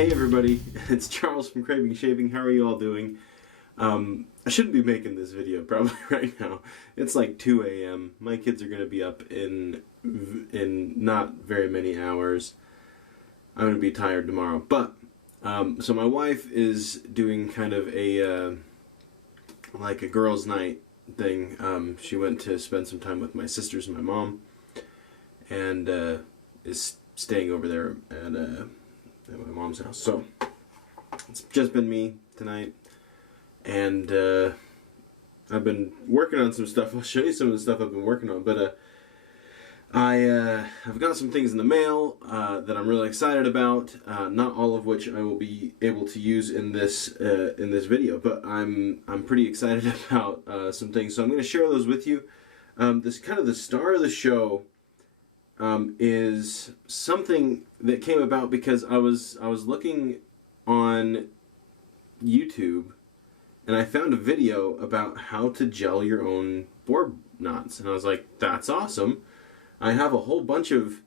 Hey everybody, it's Charles from Craving Shaving. How are you all doing? I shouldn't be making this video probably right now. It's like 2 a.m. My kids are going to be up in not very many hours. I'm going to be tired tomorrow. But, so my wife is doing kind of a, like a girls' night thing. She went to spend some time with my sisters and my mom, and is staying over there at my mom's house. So it's just been me tonight, and I've been working on some stuff. I'll show you some of the stuff I've been working on, but I've got some things in the mail that I'm really excited about, not all of which I will be able to use in this video, but I'm pretty excited about some things, so I'm going to share those with you. This kind of the star of the show is something that came about because I was looking on YouTube and I found a video about how to gel your own boar knots, and I was like, that's awesome. I have a whole bunch of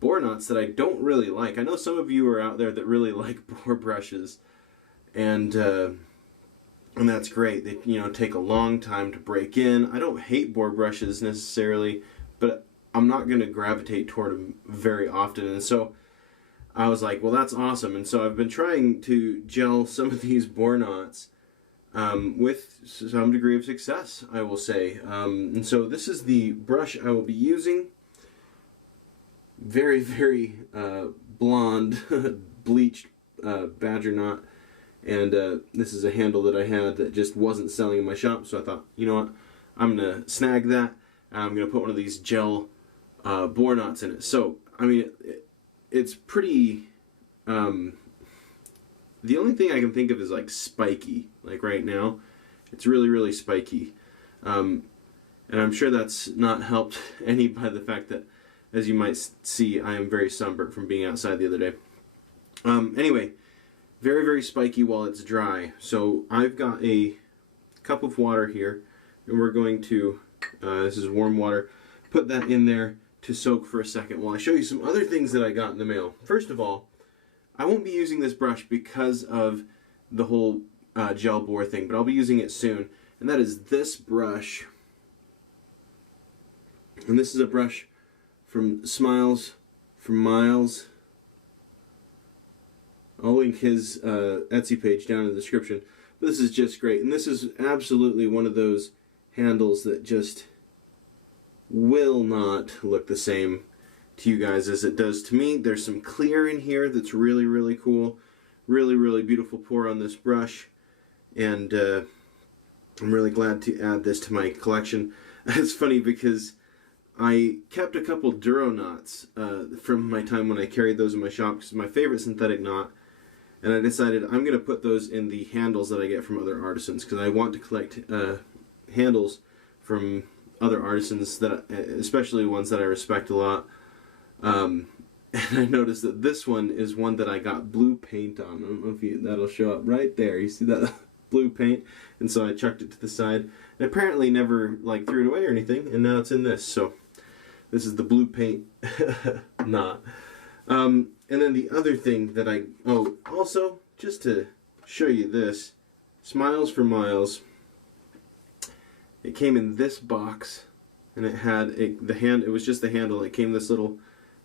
boar knots that I don't really like. I know some of you are out there that really like boar brushes, and that's great. They, you know, take a long time to break in. I don't hate boar brushes necessarily, but I'm not going to gravitate toward them very often, and so I was like, well, that's awesome. And so I've been trying to gel some of these boar knots with some degree of success, I will say. And so this is the brush I will be using. Very, very blonde, bleached badger knot. And this is a handle that I had that just wasn't selling in my shop, so I thought, you know what, I'm going to snag that. I'm going to put one of these gel boar knots in it. So, I mean, it's pretty, the only thing I can think of is like spiky, like right now. It's really, really spiky. And I'm sure that's not helped any by the fact that, as you might see, I am very sunburnt from being outside the other day. Anyway, very, very spiky while it's dry. So I've got a cup of water here, and we're going to, this is warm water, put that in there to soak for a second while I show you some other things that I got in the mail. First of all, I won't be using this brush because of the whole gel boar thing, but I'll be using it soon, and that is this brush. And this is a brush from Smiles for Miles. I'll link his Etsy page down in the description. But this is just great, and this is absolutely one of those handles that just will not look the same to you guys as it does to me. There's some clear in here that's really, really cool. Really, really beautiful pour on this brush, and I'm really glad to add this to my collection. It's funny because I kept a couple Duro knots from my time when I carried those in my shop, because it's my favorite synthetic knot, and I decided I'm going to put those in the handles that I get from other artisans, because I want to collect handles from other artisans, that, especially ones that I respect a lot. And I noticed that this one is one that I got blue paint on. I don't know if that'll show up right there. You see that blue paint? And so I chucked it to the side. And apparently never like threw it away or anything. And now it's in this. So this is the blue paint knot. And then the other thing that also just to show you this, Smiles for Miles. It came in this box, and it had it was just the handle. It came in this little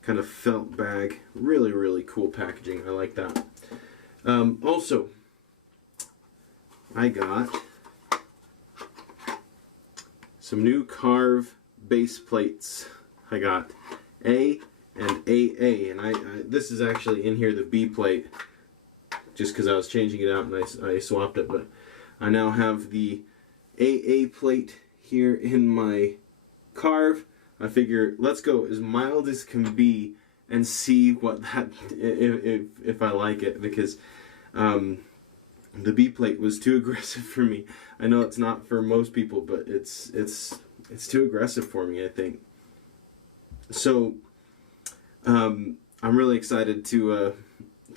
kind of felt bag. Really, really cool packaging. I like that. Also, I got some new Karve base plates. I got A and AA, and this is actually in here, the B plate, just because I was changing it out and I swapped it, but I now have the AA plate here in my Karve. I figure let's go as mild as can be and see what that, if I like it, because the B plate was too aggressive for me. I know it's not for most people, but it's too aggressive for me, I think. So I'm really excited to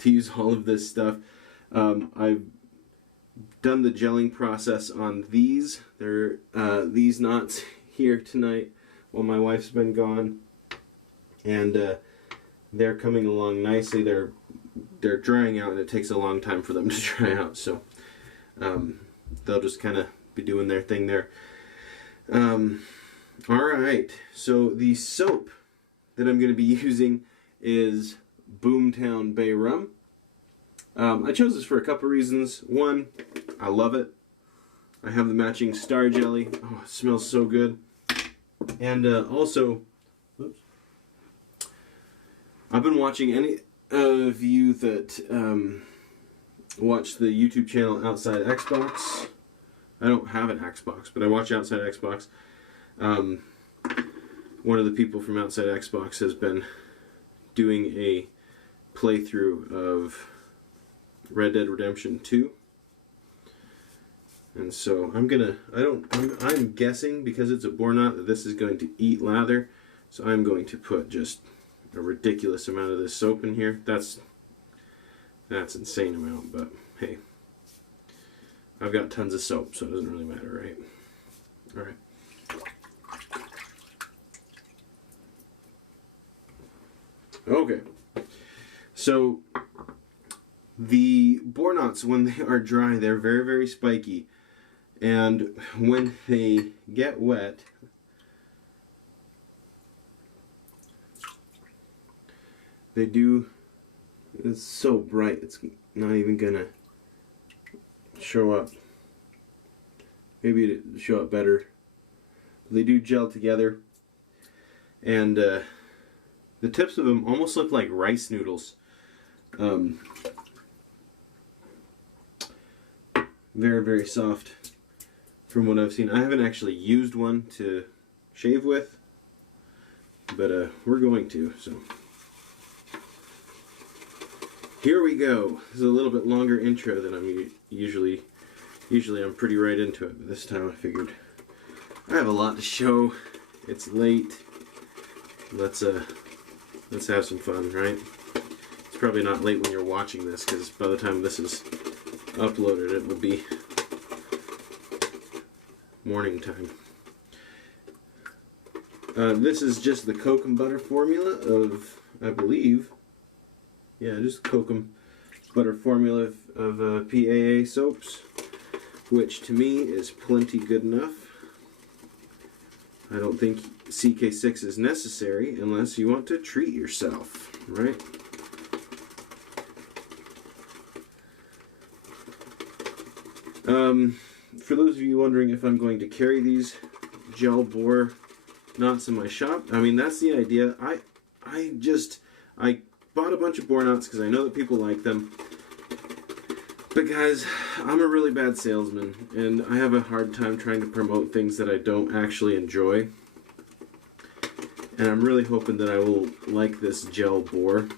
use all of this stuff. I've done the gelling process on these. They're these knots here tonight while my wife's been gone, and they're coming along nicely. They're they're drying out and it takes a long time for them to dry out, so they'll just kind of be doing their thing there. Alright, so the soap that I'm going to be using is Boomtown Bay Rum. I chose this for a couple reasons. One, I love it. I have the matching Star Jelly. Oh, it smells so good. And also, oops, I've been watching any of you that watch the YouTube channel Outside Xbox. I don't have an Xbox, but I watch Outside Xbox. One of the people from Outside Xbox has been doing a playthrough of Red Dead Redemption 2. And so I'm guessing because it's a Boar knot that this is going to eat lather. So I'm going to put just a ridiculous amount of this soap in here. That's insane amount, but hey. I've got tons of soap, so it doesn't really matter, right? Alright. Okay. So the Boar knots, when they are dry, they're very, very spiky. And when they get wet, they do, it's so bright, it's not even gonna show up. Maybe it'll show up better. They do gel together. And the tips of them almost look like rice noodles. Very, very soft from what I've seen. I haven't actually used one to shave with, but we're going to, so. Here we go. This is a little bit longer intro than I'm usually I'm pretty right into it, but this time I figured I have a lot to show. It's late. Let's have some fun, right? It's probably not late when you're watching this, because by the time this is uploaded, it will be morning time. This is just the Coke and butter formula of, I believe, yeah, just Coke and butter formula of PAA soaps, which to me is plenty good enough. I don't think CK6 is necessary unless you want to treat yourself, right? For those of you wondering if I'm going to carry these gel Boar knots in my shop, I mean, that's the idea. I bought a bunch of Boar knots because I know that people like them. But guys, I'm a really bad salesman, and I have a hard time trying to promote things that I don't actually enjoy. And I'm really hoping that I will like this gel Boar.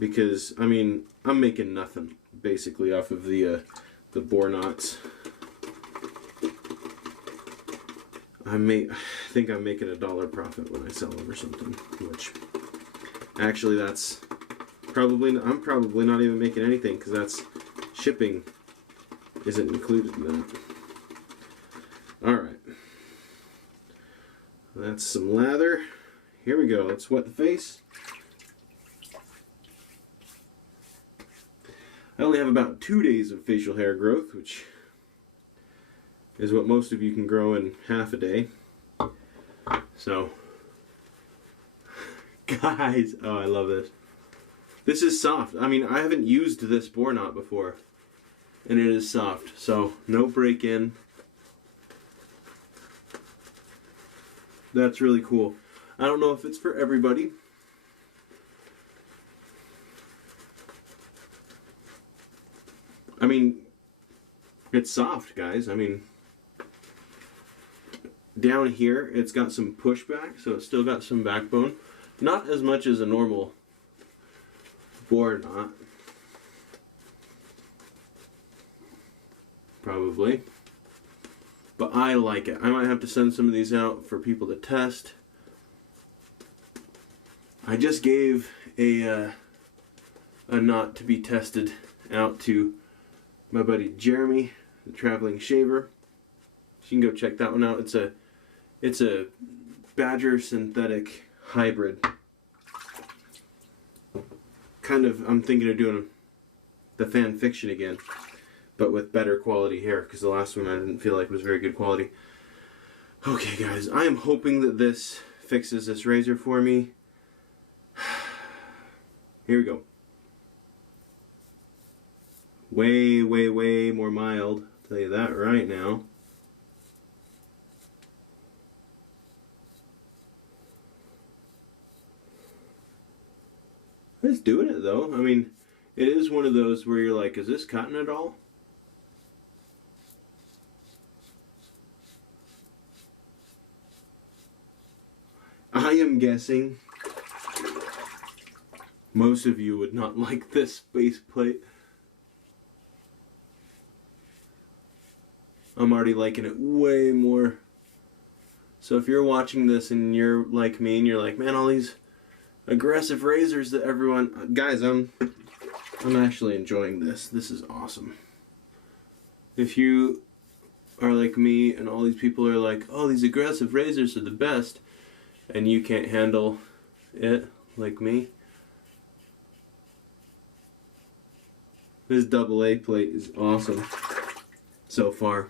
Because, I mean, I'm making nothing, basically, off of the Boar knots. I think I'm making $1 profit when I sell them or something, which, actually, that's I'm probably not even making anything, because that's shipping isn't included in that. Alright. That's some lather. Here we go. Let's wet the face. I only have about 2 days of facial hair growth, which is what most of you can grow in half a day. So, guys, oh, I love this. This is soft. I mean, I haven't used this Boar knot before, and it is soft, so no break-in. That's really cool. I don't know if it's for everybody. I mean, it's soft, guys. I mean, down here, it's got some pushback, so it's still got some backbone. Not as much as a normal Boar knot. Probably. But I like it. I might have to send some of these out for people to test. I just gave a knot to be tested out to my buddy Jeremy, the Traveling Shaver. So you can go check that one out. It's a Badger synthetic hybrid. I'm thinking of doing the fan fiction again, but with better quality hair, because the last one I didn't feel like was very good quality. Okay guys, I am hoping that this fixes this razor for me. Here we go. Way, way, way more mild, I'll tell you that right now. It's doing it though. I mean, it is one of those where you're like, is this cutting at all? I am guessing most of you would not like this base plate. I'm already liking it way more. So if you're watching this and you're like me and you're like, man, all these aggressive razors that everyone... Guys, I'm actually enjoying this. This is awesome. If you are like me and all these people are like, oh, these aggressive razors are the best, and you can't handle it like me, this AA plate is awesome so far.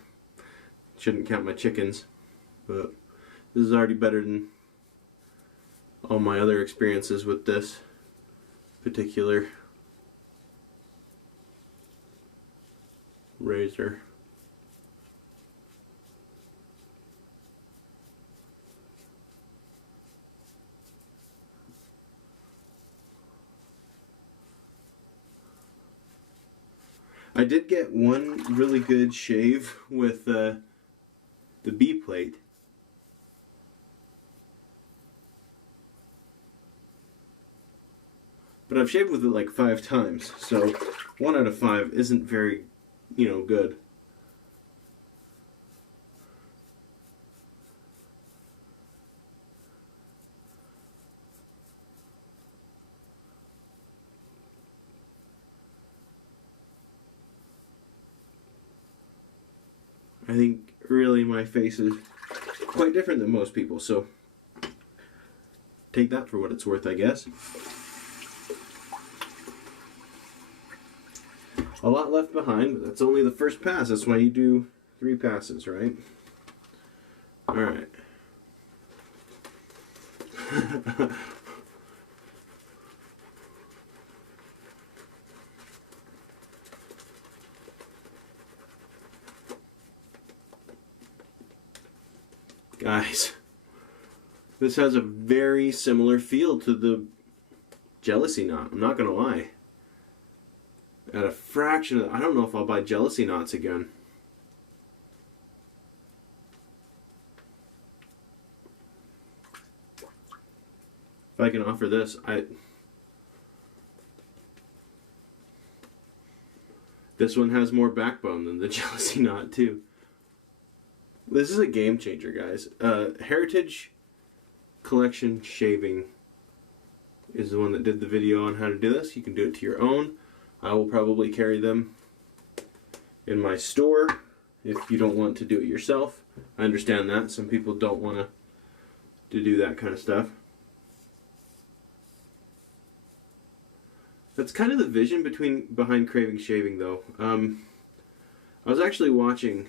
Shouldn't count my chickens, but this is already better than all my other experiences with this particular razor. I did get one really good shave with the B plate. But I've shaved with it like 5 times, so 1 out of 5 isn't very, good. I think really my face is quite different than most people, so take that for what it's worth, I guess. A lot left behind, but that's only the first pass. That's why you do 3 passes, right? Alright. Guys, this has a very similar feel to the Jealousy Knot, I'm not gonna lie. At a fraction of, I don't know if I'll buy Jealousy Knots again. If I can offer this, this one has more backbone than the Jealousy Knot too. This is a game changer, guys. Heritage Collection Shaving is the one that did the video on how to do this. You can do it to your own. I will probably carry them in my store if you don't want to do it yourself. I understand that. Some people don't want to do that kind of stuff. That's kind of the vision behind Craving Shaving, though. I was actually watching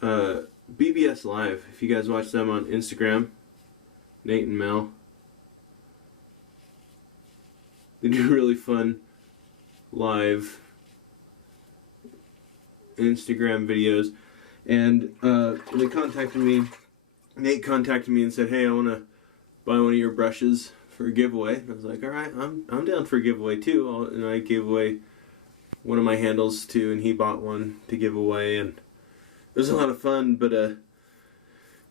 BBS Live, if you guys watch them on Instagram, Nate and Mel. They do really fun live Instagram videos, and they contacted me. Nate contacted me and said, "Hey, I want to buy one of your brushes for a giveaway." And I was like, "All right, I'm down for a giveaway too." And I gave away one of my handles too, and he bought one to give away, and it was a lot of fun. But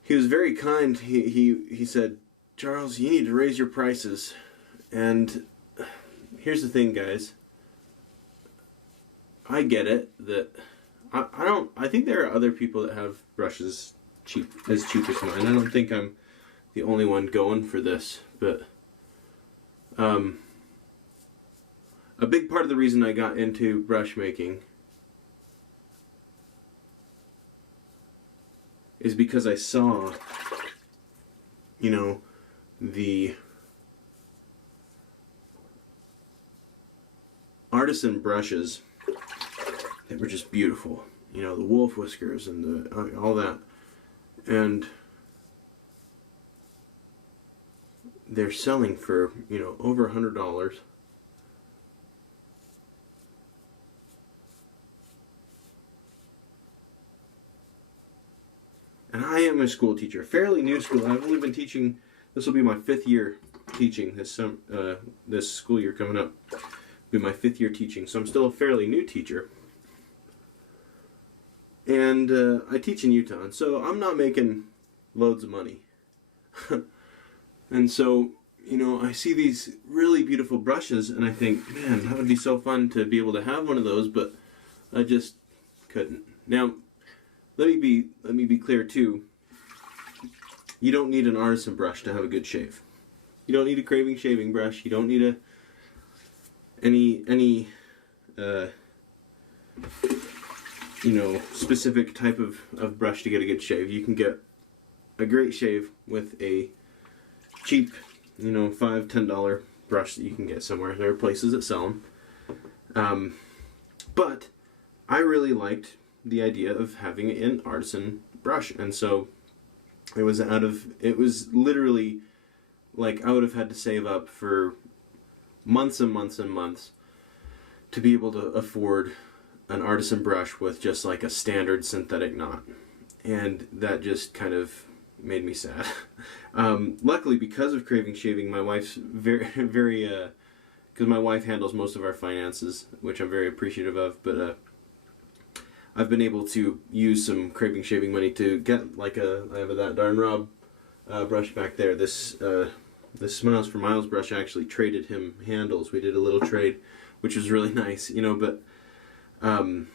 he was very kind. He said, "Charles, you need to raise your prices," and here's the thing, guys. I get it that I think there are other people that have brushes as cheap as mine. I don't think I'm the only one going for this, but a big part of the reason I got into brush making is because I saw, artisan brushes that were just beautiful. You know, the wolf whiskers and the all that. And they're selling for, you know, over $100. And I am a school teacher, fairly new school. I've only been teaching, this will be my 5th year teaching this school year coming up. It'll be my 5th year teaching, so I'm still a fairly new teacher. And I teach in Utah, and so I'm not making loads of money. And so, you know, I see these really beautiful brushes, and I think, man, that would be so fun to be able to have one of those, but I just couldn't. Now, let me be clear too. You don't need an artisan brush to have a good shave. You don't need a Karve shaving brush. You don't need any you know, specific type of brush to get a good shave. You can get a great shave with a cheap, you know, $5, $10 brush that you can get somewhere. There are places that sell them. But I really liked the idea of having an artisan brush, and so it was literally like I would have had to save up for months and months and months to be able to afford an artisan brush with just like a standard synthetic knot, and that just kind of made me sad. Luckily, because of Karve Shaving, my wife's very because my wife handles most of our finances, which I'm very appreciative of, but I've been able to use some Karve Shaving money to get like I have that darn Rob brush back there. This Smiles for Miles brush, I actually traded him handles. We did a little trade, which was really nice, you know, but I'm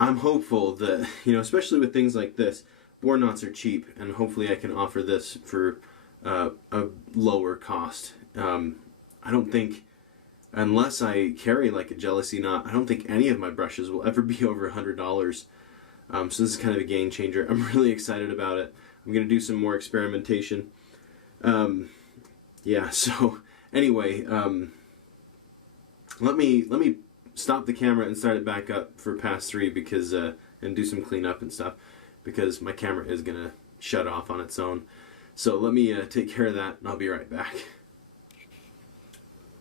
hopeful that, you know, especially with things like this, Boar knots are cheap, and hopefully I can offer this for a lower cost. I don't think, unless I carry like a jealousy knot, I don't think any of my brushes will ever be over $100. So this is kind of a game changer. I'm really excited about it. I'm going to do some more experimentation. Yeah, so anyway, let me stop the camera and start it back up for past 3 because and do some cleanup and stuff, because my camera is going to shut off on its own. So let me take care of that, and I'll be right back.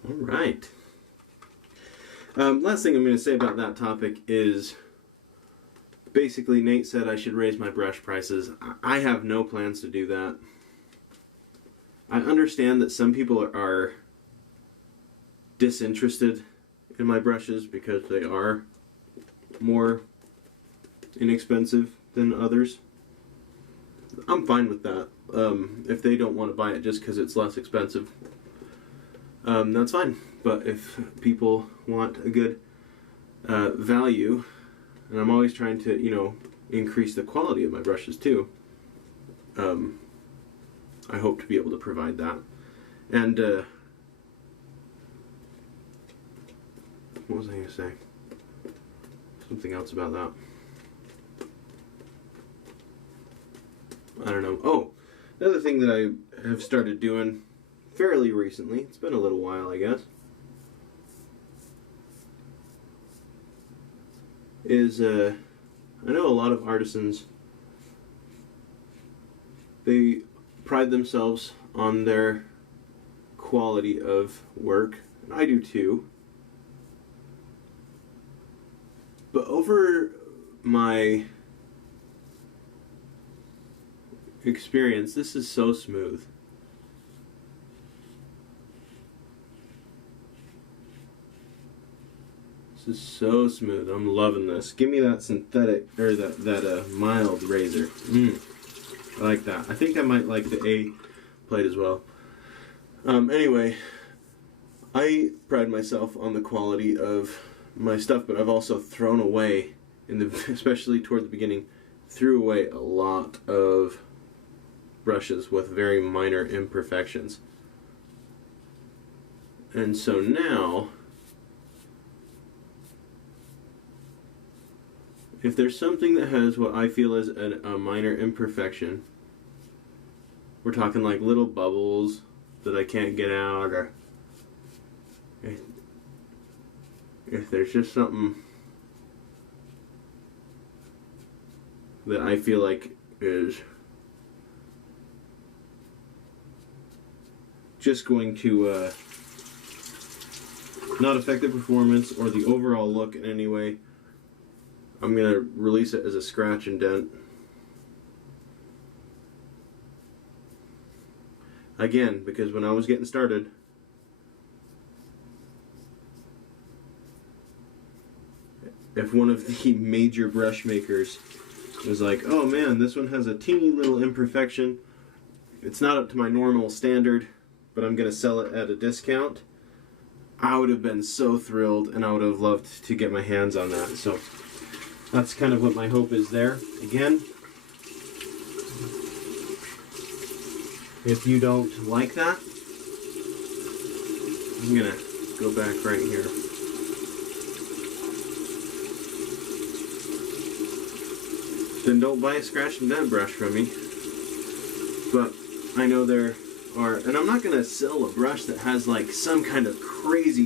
All right. Last thing I'm going to say about that topic is basically Nate said I should raise my brush prices. I have no plans to do that. I understand that some people are disinterested in my brushes because they are more inexpensive than others. I'm fine with that. If they don't want to buy it just because it's less expensive, that's fine. But if people want a good value, and I'm always trying to, you know, increase the quality of my brushes too, I hope to be able to provide that. And what was I going to say? Something else about that. I don't know. Oh, another thing that I have started doing fairly recently, it's been a little while I guess, is I know a lot of artisans, they pride themselves on their quality of work, and I do too. But over my experience, this is so smooth. This is so smooth. I'm loving this. Give me that synthetic, or that mild razor. I like that. I think I might like the A plate as well. Anyway, I pride myself on the quality of my stuff, but I've also thrown away, especially toward the beginning, threw away a lot of brushes with very minor imperfections. And so now, if there's something that has what I feel is a minor imperfection, we're talking like little bubbles that I can't get out, or if there's just something that I feel like is just going to not affect the performance or the overall look in any way, I'm going to release it as a scratch and dent. Again, because when I was getting started, if one of the major brush makers was like, oh man, this one has a teeny little imperfection, it's not up to my normal standard, but I'm going to sell it at a discount, I would have been so thrilled, and I would have loved to get my hands on that. So that's kind of what my hope is there. Again, if you don't like that, I'm going to go back right here. Then don't buy a scratch and dent brush from me. But I know there are, and I'm not going to sell a brush that has like some kind of crazy,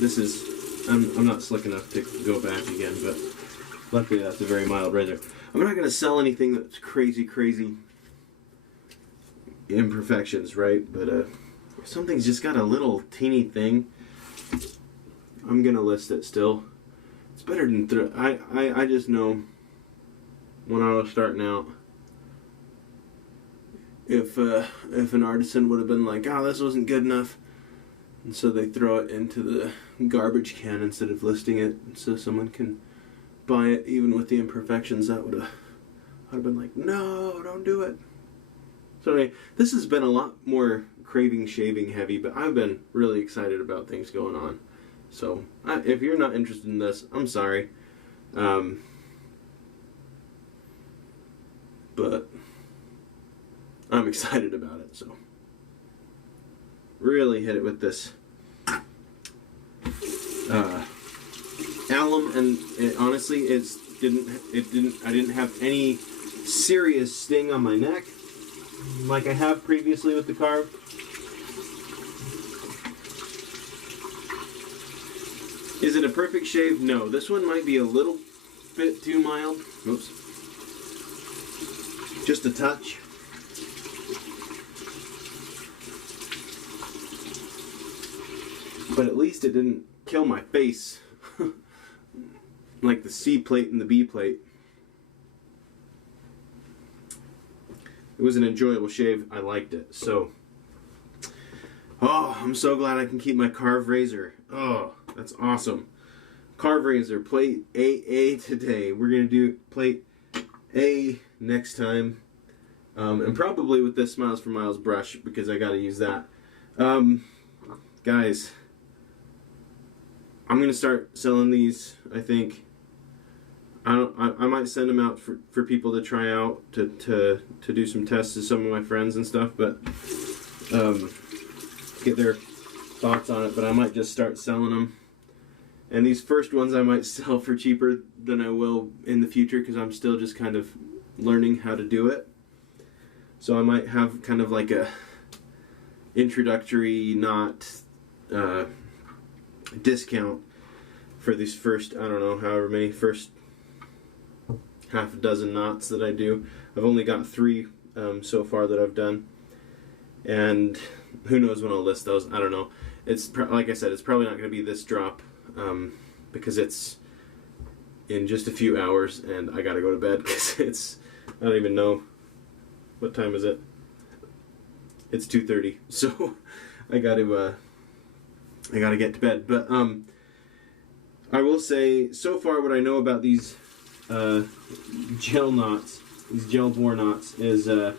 this is, I'm not slick enough to go back again, but luckily that's a very mild razor. I'm not going to sell anything that's crazy imperfections, right? But if something's just got a little teeny thing, I'm going to list it still. It's better than, I just know when I was starting out, if an artisan would have been like, oh, this wasn't good enough, and so they throw it into the garbage can instead of listing it so someone can buy it even with the imperfections, that would have, I'd have been like, no, don't do it. So anyway, this has been a lot more craving shaving heavy, but I've been really excited about things going on. So if you're not interested in this, I'm sorry. But I'm excited about it, so really hit it with this alum, and honestly, I didn't have any serious sting on my neck like I have previously with the Karve. Is it a perfect shave? No. This one might be a little bit too mild. Oops. Just a touch. But at least it didn't kill my face like the C plate and the B plate. It was an enjoyable shave. I liked it. So, oh, I'm so glad I can keep my Karve razor. Oh, that's awesome. Karve razor, plate AA today. We're going to do plate A next time. And probably with this Smiles for Miles brush, because I got to use that. Guys, I'm going to start selling these, I think. I might send them out for people to try out, to do some tests to some of my friends and stuff, but get their thoughts on it. But I might just start selling them. And these first ones I might sell for cheaper than I will in the future, because I'm still just kind of learning how to do it. So I might have kind of like a introductory discount for these first, I don't know, however many, first half a dozen knots that I do. I've only got 3 so far that I've done, and who knows when I'll list those. I don't know. It's like I said, it's probably not going to be this drop, because it's in just a few hours and I gotta go to bed, because it's, I don't even know what time is it. It's 2:30, so I gotta get to bed. But I will say, so far what I know about these gel knots, these gel Boar knots, is they're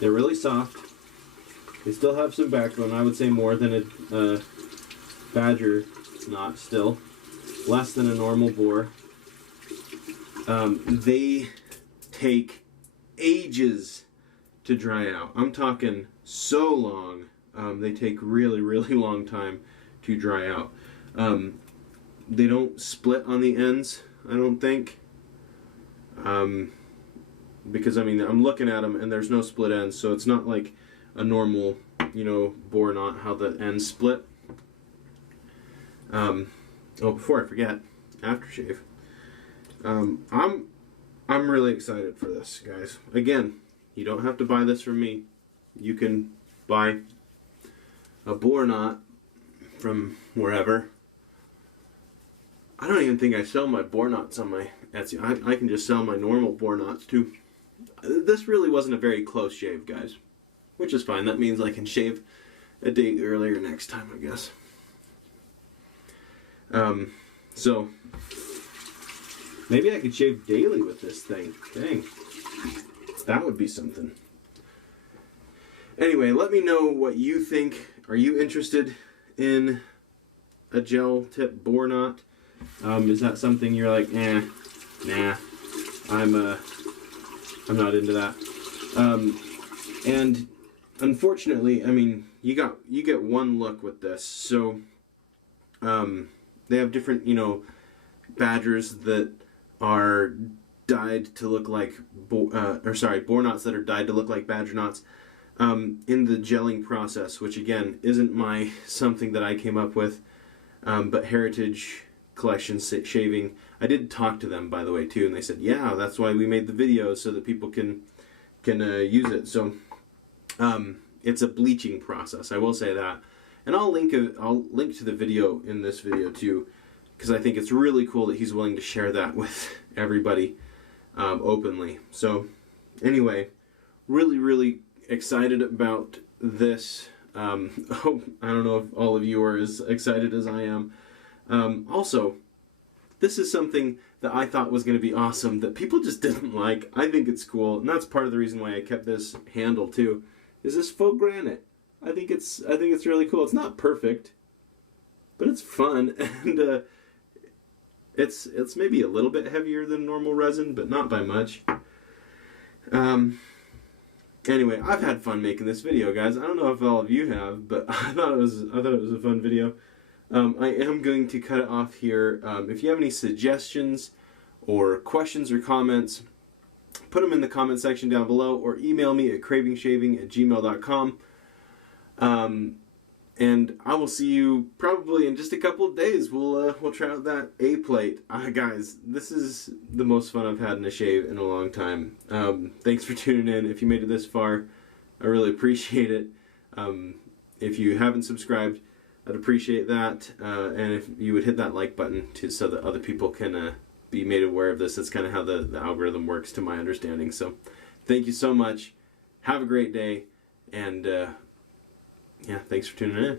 really soft. They still have some backbone. I would say more than a badger knot still. Less than a normal Boar. They take ages to dry out. I'm talking so long. They take really long time to dry out. They don't split on the ends, I don't think. Because I mean, I'm looking at them and there's no split ends, so it's not like a normal, Boar knot, how the ends split. Oh, before I forget, aftershave. I'm really excited for this, guys. Again, you don't have to buy this from me. You can buy a boar knot from wherever. I don't even think I sell my boar knots on my Etsy. I can just sell my normal boar knots too. This really wasn't a very close shave, guys. Which is fine. That means I can shave a day earlier next time, I guess. So maybe I could shave daily with this thing. Dang. That would be something. Anyway, let me know what you think. Are you interested in a gel tip boar knot? Is that something you're like, nah, I'm not into that. And unfortunately, I mean, you get one look with this. So they have different, badgers that are dyed to look like boar knots that are dyed to look like badger knots in the gelling process, which again isn't something that I came up with, but Heritage Collection Shaving. I did talk to them, by the way, too, and they said, yeah, that's why we made the video, so that people can use it. So it's a bleaching process, I will say that, and I'll link to the video in this video too, because I think it's really cool that he's willing to share that with everybody openly. So anyway, really excited about this. I don't know if all of you are as excited as I am. Also, this is something that I thought was going to be awesome that people just didn't like. I think it's cool, and that's part of the reason why I kept this handle too. Is this faux granite? I think it's really cool. It's not perfect, but it's fun, and it's maybe a little bit heavier than normal resin, but not by much. Anyway, I've had fun making this video, guys. I don't know if all of you have, but I thought it was a fun video. I am going to cut it off here. If you have any suggestions or questions or comments, put them in the comment section down below, or email me at cravingshaving@gmail.com. And I will see you probably in just a couple of days. We'll try out that A plate. Guys, this is the most fun I've had in a shave in a long time. Thanks for tuning in. If you made it this far, I really appreciate it. If you haven't subscribed, I'd appreciate that. And if you would hit that like button so that other people can be made aware of this. That's kind of how the algorithm works, to my understanding. So thank you so much. Have a great day. And yeah, thanks for tuning in.